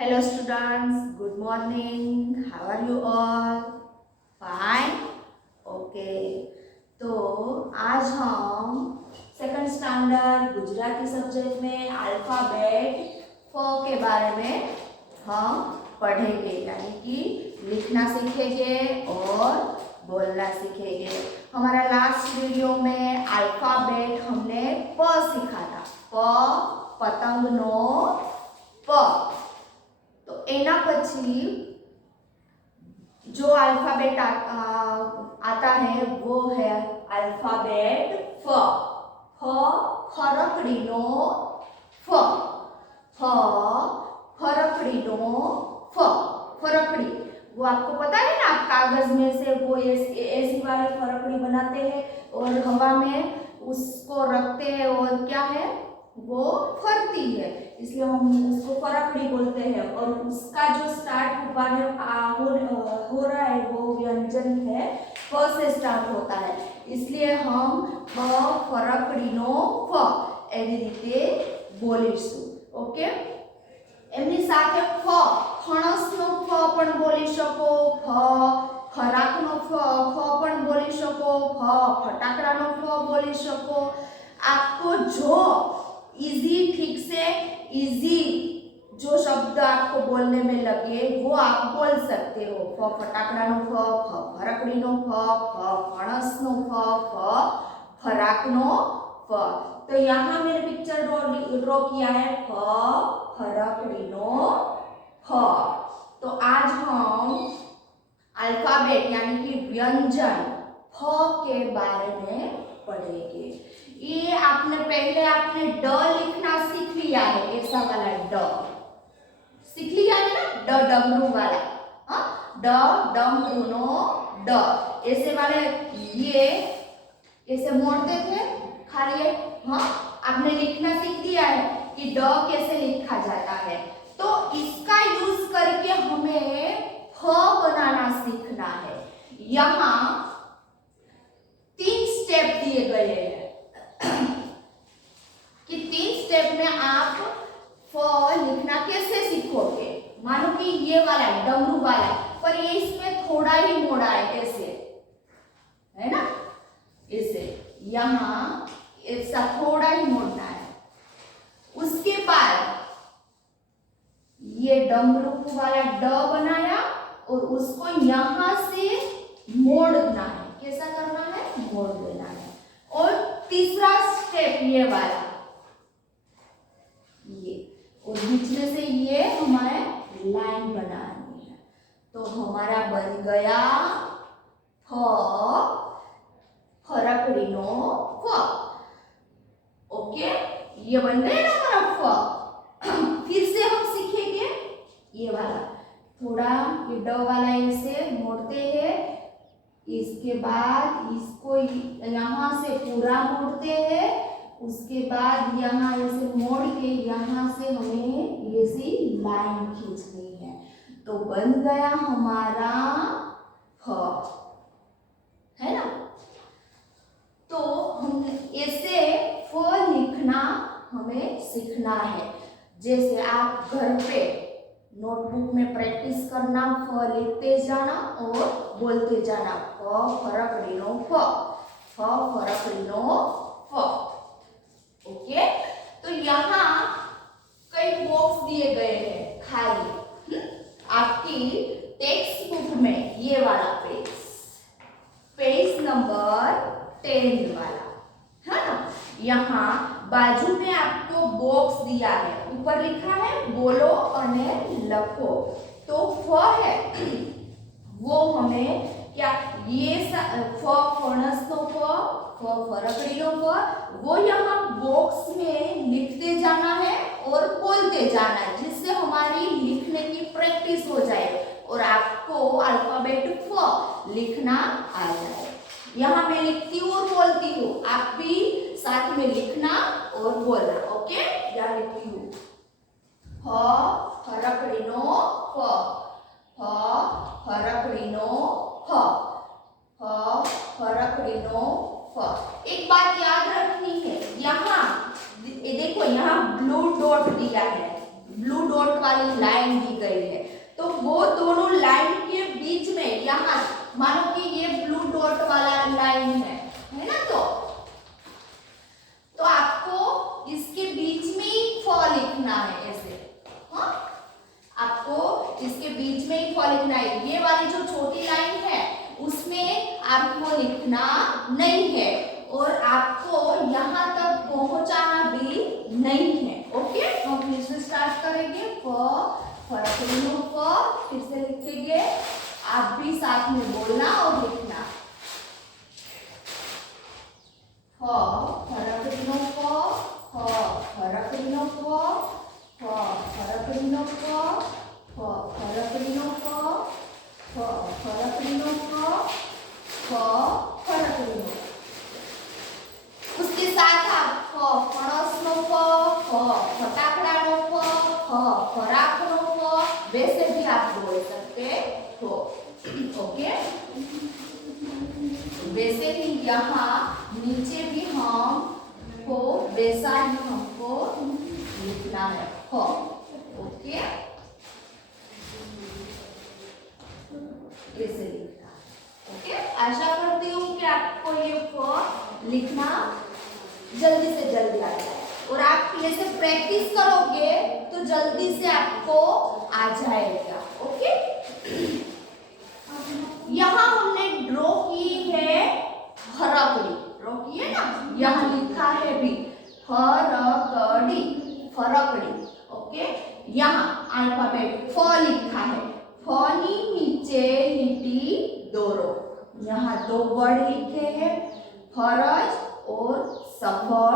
Hello students, good morning. How are you all? Fine? Okay. तो आज हम second standard Gujarati subject में alphabet फ के बारे में हम पढ़ेंगे, यानी कि लिखना सीखेंगे और बोलना सीखेंगे। हमारा लास्ट वीडियो में अल्फाबेट हमने प सीखा था, प पतंग नो प। तो एना पछी जो अल्फाबेट आता है वो है अल्फाबेट फ। फ फरकड़ी नो फ। फ फरकड़ी नो फ। फरकड़ी वो आपको पता है ना, आप कागज में से वो ऐसी वाली फरकड़ी बनाते हैं और हवा में उसको रखते हैं और क्या है वो फरती है, इसलिए हम उसको फरकड़ी बोलते हैं। और उसका जो स्टार्ट हो रहा है वो व्यंजन है फ से स्टार्ट होता है, इसलिए हम फ फरकड़ी नो फ एवी रीते बोलीशुं। ओके, एमनी साथे फ फणस नो फ पण बोली शको, फ फराक नो फ पण बोली शको, फ फटाकड़ा नो फ बोली शको। आपको जो इजी, ठीक से इजी जो शब्द आपको बोलने में लगे वो आप बोल सकते हो। फ फटाकड़ा नो फ फरकड़ी नो फ फणस नो फ फराक नो फ। तो यहाँ मैंने पिक्चर ड्रॉ किया है फ फरकड़ी नो फ। तो आज हम अल्फाबेट यानी कि व्यंजन फ के बारे में पढ़ेंगे। ये आपने पहले ड लिखना सीख लिया है, ऐसा वाला ड सीख लिया है ना, ड डमरू वाला। हाँ, ड डमरू नो ड, ऐसे वाले ये ऐसे मोड़ते थे खाली। हाँ, आपने लिखना सीख लिया है कि ड कैसे लिखा जाता है। तो इसका यूज करके हमें फ बनाना सीखना है। यहाँ 3 स्टेप दिए गए हैं कि 3 स्टेप में आप फ लिखना कैसे सीखोगे। मानो कि ये वाला डमरू वाला, पर ये इसमें थोड़ा ही मोड़ा है, ऐसे है ना, ऐसे यहाँ ऐसा थोड़ा ही मोड़ना है। उसके बाद ये डमरू वाला ड बनाया और उसको यहाँ से मोड़ना है। कैसा करना है, मोड़ देना है। और तीसरा स्टेप ये वाला, ये और बीच में से ये हमारे लाइन बनानी है। तो हमारा बन गया फ फरकड़ी नो फ। ओके, ये बन गया ना हमारा फ। फिर से हम सीखेंगे ये वाला, थोड़ा ये ड वाला ऐसे मोड़ते हैं, इसके बाद इसको यहाँ से पूरा मोड़ते हैं, उसके बाद यहाँ ऐसे मोड़ के यहाँ से हमें ऐसी लाइन खींचनी है। तो बन गया हमारा फ, है ना। तो हम ऐसे फ लिखना हमें सीखना है। जैसे आप घर पे नोटबुक में प्रैक्टिस करना, फ लिखते जाना और बोलते जाना, फ फरकड़ी नो फ, फ फरकड़ी नो फ। ओके, तो यहाँ कई बॉक्स दिए गए हैं खाली। आपकी टेक्स्ट बुक में ये वाला पेज, पेज नंबर 10 वाला है ना। यहाँ बाजू में आपको बॉक्स दिया है, ऊपर लिखा है बोलो अने लखो। तो फ है वो हमें क्या, ये फ फणस नो फ फरकड़ी नो फ, वो यहाँ बॉक्स में लिखते जाना है और बोलते जाना है, जिससे हमारी लिखने की प्रैक्टिस हो जाए और आपको अल्फाबेट फ लिखना आ जाए। यहाँ मैं लिखती हूँ और बोलती हूँ, आप भी साथ में लिखना और बोलना। ओके, यहाँ लिखती हूँ फ फरकड़ी नो फ, फ फरकड़ी नो फ, फ फरकड़ी नो फ। एक बात याद रखनी है, यहाँ देखो यहाँ ब्लू डॉट दिया है, ब्लू डॉट वाली लाइन दी वो दोनों लाइन के बीच में यहाँ मानो कि ये ब्लू डॉट वाला लाइन है ना, तो आपको इसके बीच में ही फ लिखना है ऐसे। हाँ, आपको इसके बीच में ही फ लिखना है। ये वाली जो छोटी लाइन है उसमें आपको लिखना नहीं है और आपको यहाँ तक पहुंचाना भी नहीं है। ओके, हम फिर से स्टार्ट करेंगे। फरकरीनो फ, फिर से लिखेंगे, आप भी साथ में बोलना और लिखना। फरकरीनो फ, फरकरीनो फ, फरकरीनो फ, फरकरीनो फ, फरकरीनो फ, फरकरीनो। उसके साथ आप फणसनो फ, फटाकड़ानो फ, फराकनो फ, वैसे भी आप बोल सकते हो। ओके, वैसे ही यहाँ नीचे भी हमको वैसा ही हमको लिखना है फ। ओके, ऐसे लिखना। ओके, आशा करती हूँ कि आपको ये फ लिखना जल्दी से जल्दी आ जाए और आप ऐसे प्रैक्टिस करोगे तो जल्दी से आपको आ जाएगा। ओके, यहाँ हमने ड्रॉ की है फरकड़ी, ड्रॉ की है ना, यहाँ लिखा है भी फरकड़ी, फरकड़ी। ओके, यहाँ अल्फाबेट फ लिखा है। फनी नीचे लिटी दोरो, यहाँ दो वर्ड लिखे हैं, फरज और सफल।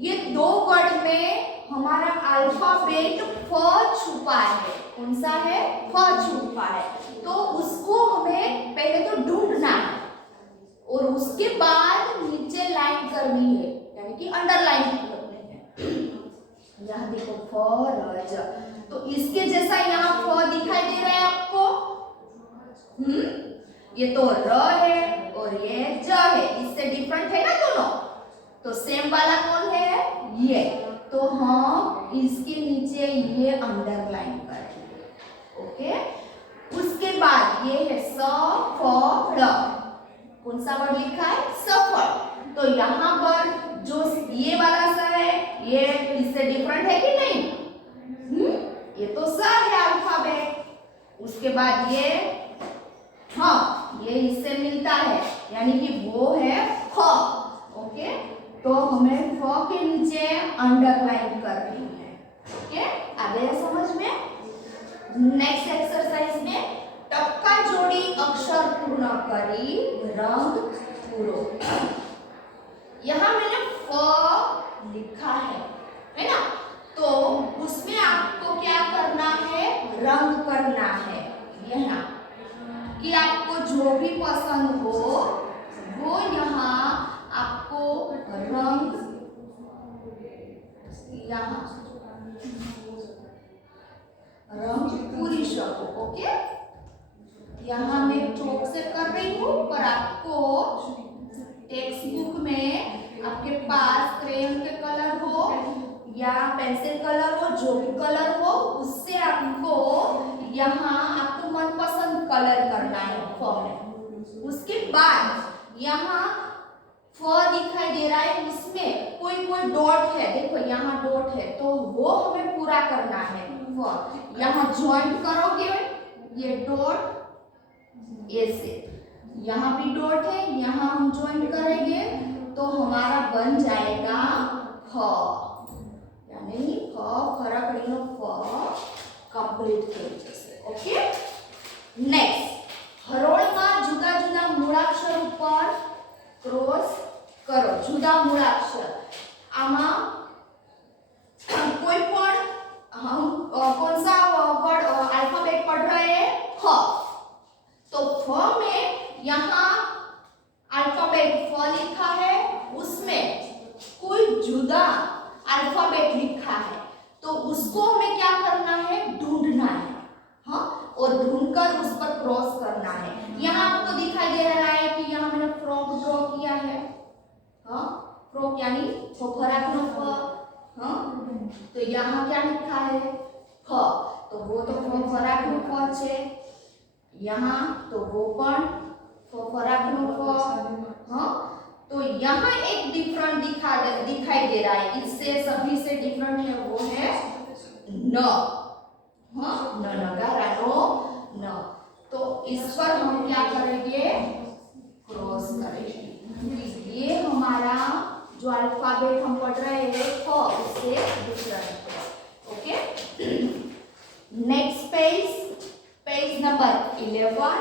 ये दो वर्ड में हमारा अल्फाबेट फ छुपा है। कौन सा है? फ छुपा है। तो उसको हमें पहले तो ढूंढना है और उसके बाद नीचे लाइन करनी है, यानी कि अंडरलाइन करनी है। यहाँ देखो फरज, तो इसके जैसा यहाँ फ दिखाई दे रहा है आपको। ये तो र है और ये ज है, इससे डिफरेंट है ना दोनों। तो सेम वाला कौन है? ये। तो हम इसके नीचे ये अंडरलाइन करेंगे। ओके, उसके बाद ये है सफल। कौन सा वर्ड लिखा है? सफल। तो यहाँ पर जो ये वाला स है, ये इससे डिफरेंट है कि नहीं? ये तो स है अल्फाबेट। उसके बाद ये, हाँ, ये इससे मिलता है, यानी कि वो है फ। ओके, तो हमें फ के नीचे अंडरलाइन करनी है। ओके, आ गया समझ में? नेक्स्ट एक्सरसाइज में टक्का जोड़ी अक्षर पूर्ण करी रंग पूरो। यहाँ मैंने फ लिखा है ना, तो उसमें आपको क्या करना है? रंग करना है। यह ना कि आपको जो भी पसंद हो वो यहाँ आपको रंग यहाँ रंग पूरी सको। ओके, यहाँ मैं चौक से कर रही हूँ, पर आपको टेक्स्ट बुक में आपके पास क्रेयन के कलर हो या पेंसिल कलर हो, जो भी कलर हो, उससे आपको यहाँ आपको मनपसंद कलर करना है फ में। उसके बाद यहाँ फ दिखाई दे रहा है, उसमें कोई कोई डॉट है, देखो यहाँ डॉट है, तो वो हमें पूरा करना है। फ यहाँ ज्वाइंट करोगे ये डॉट ऐसे, यहाँ भी डॉट है, यहाँ हम ज्वाइंट करेंगे तो हमारा बन जाएगा फ, यानी फ फरकड़ीनो फ कंप्लीट થઈ જશે। ओके, नेक्स्ट हरोळમાં જુદા જુદા મૂળાક્ષર ઉપર ક્રોસ करो। जुदा मूळाक्षर आमा कोई पण हम कौन सा वर्ड अल्फाबेट पढ़ रहे हैं? फ। तो फ में यहाँ अल्फाबेट फ लिखा है, उसमें कोई जुदा अल्फाबेट लिखा है, तो उसको हमें क्या करना है? ढूंढना है। हाँ, और ढूंढकर उस पर क्रॉस करना है। यहाँ आपको दिखाई दे रहा है कि यहाँ मैंने फ्रॉक ड्रॉ किया है। हाँ, फ्रॉक यानी फराक नो फ। हाँ, तो यहाँ क्या लिखा है? फ। तो वो तो फराक नो છે यहाँ, तो वो पण फराकनो फ। हाँ, तो यहाँ एक डिफरेंट दिखाई दे रहा है, इससे सभी से डिफरेंट है, वो है न। हाँ, न नगारानो न। तो इस पर हम क्या करेंगे, क्रॉस करेंगे। ये हमारा जो अल्फाबेट हम पढ़ रहे हैं फ, उससे डिफरेंट है। Okay, next page, page number 11।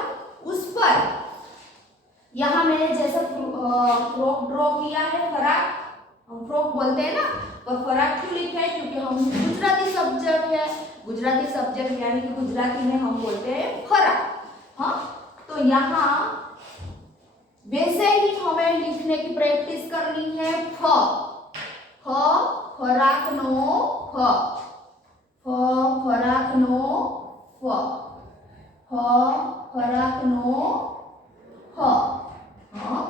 उस पर यहाँ मैंने जैसा फ्रॉक ड्रॉ किया है, फराक हम फ्रॉक बोलते हैं ना, पर फराक क्यों लिखा है, क्योंकि हम गुजराती सब्जेक्ट है, गुजराती सब्जेक्ट यानी कि गुजराती में हम बोलते हैं फराक। हाँ, तो यहाँ वैसे ही हमें लिखने की प्रैक्टिस करनी है। फ, फ फराक नो फ, फ फराक नो फ, फ फराक नो फ। हाँ,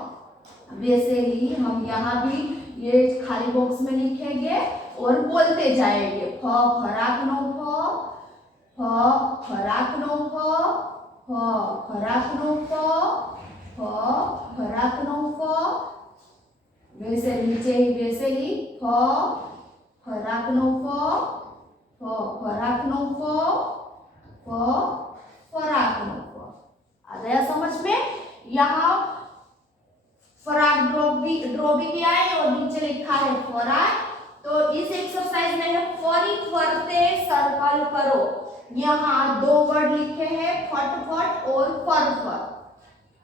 वैसे ही हम यहाँ भी ये खाली बॉक्स में लिखेंगे और बोलते जाएंगे। फ फराक नो फ, फ फराक नो फ, फ फराक नो फ, फ फराक नो फ। वैसे नीचे ही वैसे ही फ फराक नो फ, फ फराक नो फ, फ फराक नो फ। आ गया समझ में? यहाँ फराक ड्रॉ भी किया है और नीचे लिखा है फराक। तो इस एक्सरसाइज में है फरी फरते सर्कल करो। यहाँ 2 वर्ड लिखे हैं, फटफट और फरफर।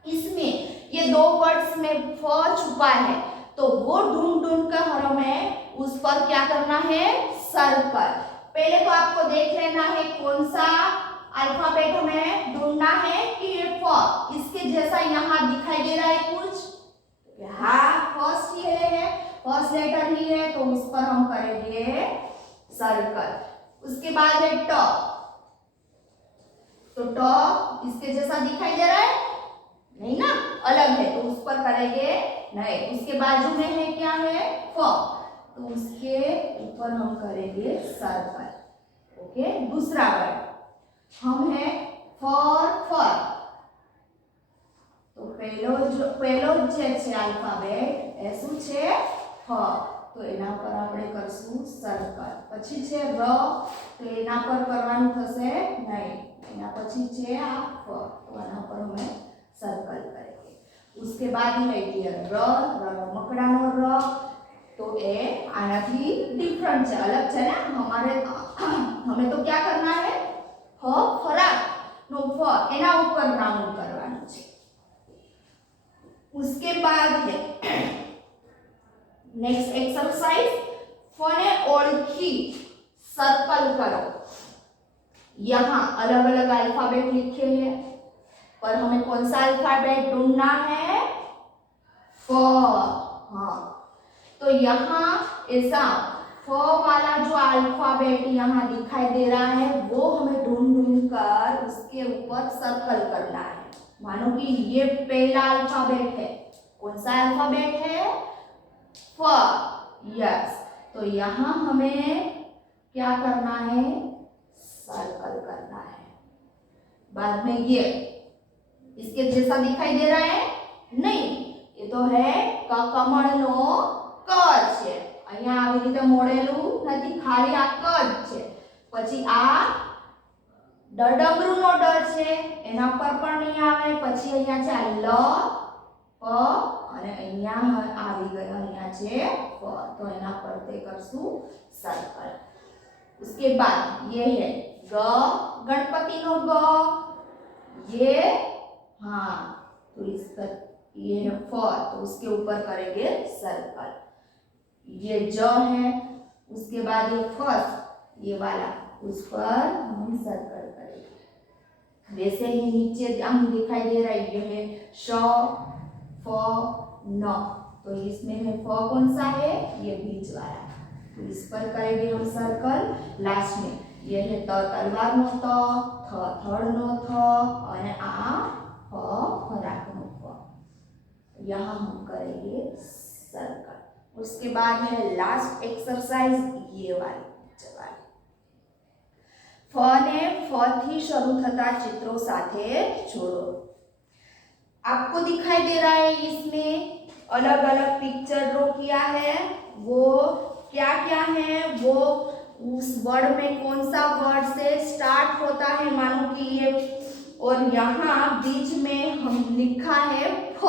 इसमें ये 2 वर्ड्स में फ छुपा है, तो वो ढूंढ कर हमें उस पर क्या करना है, सर्कल। पहले तो आपको देख लेना है कौन सा अल्फाबेट हमें ढूंढना है कि ये फ, इसके जैसा यहाँ दिखाई दे रहा है कुछ। हाँ, फर्स्ट ये है, फर्स्ट लेटर ही है, तो उस पर हम करेंगे सर्कल। उसके बाद है ट, तो ट इसके जैसा दिखाई दे रहा है नहीं ना, अलग है, तो उस पर करेंगे नहीं। उसके बाजू में है क्या है, फ, तो उसके ऊपर हम करेंगे सर्कल। ओके, दूसरा वर्ड हम है फर फर। तो પહેલો જે છે આલ્ફાબેટ એ શું છે, ફ, તો એના પર આપણે કરશું સર્કલ। પછી છે ર, તો એના પર કરવાનું થશે નહીં, એના પછી છે આ ફ, તો આના પર અમે સર્કલ કરેंगे। उसके बाद है ये र, રમકડાનો र, तो એ આનાથી ડિફરન્ટ છે, अलग છે ને। हमें तो क्या करना है, फ फराक नो फ, એના ઉપર રાઉન્ડ કરવાનું છે। उसके बाद है नेक्स्ट एक्सरसाइज, फने ओळखी सर्कल करो। यहाँ अलग अलग अल्फाबेट लिखे हैं, पर हमें कौन सा अल्फाबेट ढूंढना है, फ। हाँ, तो यहाँ ऐसा फ वाला जो अल्फाबेट यहाँ दिखाई दे रहा है, वो हमें ढूंढ कर उसके ऊपर सर्कल करना है। मानो कि ये पहला अल्फाबेट है, कौन सा अल्फाबेट है, फ। यस, तो यहाँ हमें क्या करना है, सर्कल करना है। बाद में ये इसके जैसा दिखाई दे रहा है नहीं, ये तो है कमळनो क छे। અહીંયા આવી રીતે મોડેલું નથી, ખાલી આ ક જ છે। પછી આ ડમરૂનો ડ છે, એના પર પણ નહીં આવે। પછી અહીંયા છે લ, પ, અને અહીંયા આવી ગયો, અહીંયા છે ફ, તો એના પર તે કરશું सर्कल। उसके बाद ये है ग, गणपतिनो ग, ये हाँ, तो इस पर ये है फ, तो उसके ऊपर करेंगे सर्कल। ये ज है, उसके बाद ये फर्स्ट ये वाला, उस पर हम सर्कल करेंगे। वैसे ही नीचे हम दिखाई दे रहा है, ये है श, फ, न, तो इसमें है फ कौन सा है, ये बीच वाला, तो इस पर करेंगे हम सर्कल। लास्ट में ये है त, तलवार नो त, थ थड़ नो थ, और आ फ फराक नो फ, यहाँ हम करेंगे सर्कल। उसके बाद है लास्ट एक्सरसाइज, ये वाली। फ ने फ फ થી શરૂ થતા ચિત્રો સાથે જોડો। आपको दिखाई दे रहा है इसमें अलग अलग पिक्चर ड्रॉ किया है, वो क्या क्या है, वो उस वर्ड में कौन सा वर्ड से स्टार्ट होता है मानो कि ये, और यहाँ बीच में हम लिखा है फ।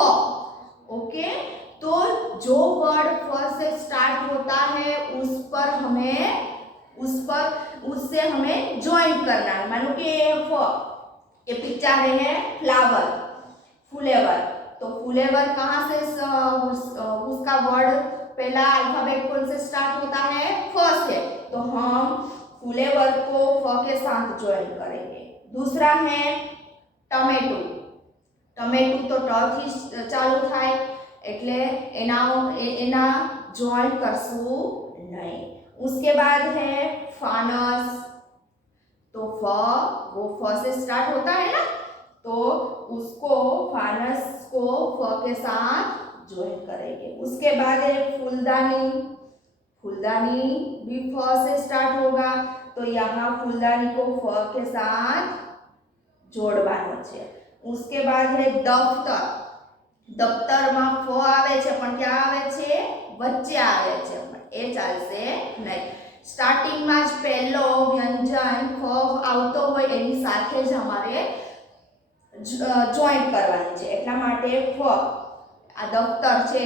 ओके, तो जो वर्ड फ से स्टार्ट होता है उससे हमें ज्वाइन करना है। मानो कि ये पिक्चर है फ्लावर, फुलेवर, तो फुलेवर कहाँ से उसका वर्ड पहला अल्फाबेट कौन से स्टार्ट होता है, फ से, तो हम फुलेवर को फ के साथ ज्वाइन करेंगे। दूसरा है टमेटो, टमेटो तो ट થી ચાલુ થાય એટલે એના ज्वाइन करसू नहीं। उसके बाद है फानस, तो वो फ से स्टार्ट होता है ना, तो उसको फानस को फ के साथ ज्वाइन करेंगे। उसके बाद है फूलदानी, फूलदानी भी फ से स्टार्ट होगा, तो यहाँ फूलदानी को फ के साथ जोड़वानो छे। उसके बाद है दफ्तर, दफ्तर में फ आवे छे पण क्या आवे छे, वच्चे आवे छे, ए चालशे नहीं। स्टार्टिंग में ज पहलो व्यंजन फ आवतो होय एनी साथे ज हमारे ज्वाइन करवानी छे, એટલા માટે ફ આ દફતર છે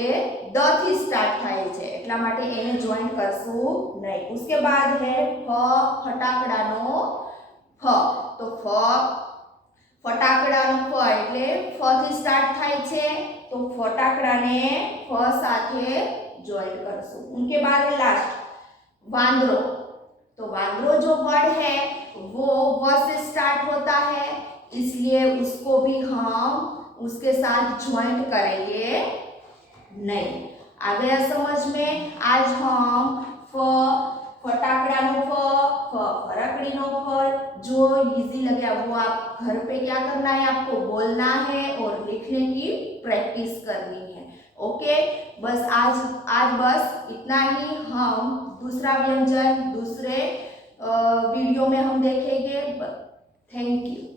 એ દ થી સ્ટાર્ટ થાય છે, એટલા માટે એને જોઈન કરશું નહીં। उसके बाद है फ ફટાકડાનો ફ, તો फ ફટાકડાનો ફ એટલે ફ થી સ્ટાર્ટ થાય છે, તો ફટાકડાને ફ સાથે જોઈન કરશું। उनके बाद है लास्ट वांदरो, तो वांदरो जो वर्ड है वो व से स्टार्ट होता है, इसलिए उसको भी हम उसके साथ ज्वाइन करेंगे नहीं। आ गया समझ में? आज हम फ फटाकड़ानो फ, फरकड़ीनो फ जो इजी लगे वो आप घर पे क्या करना है, आपको बोलना है और लिखने की प्रैक्टिस करनी है। ओके, बस आज बस इतना ही। हम दूसरा व्यंजन दूसरे वीडियो में हम देखेंगे। Thank you.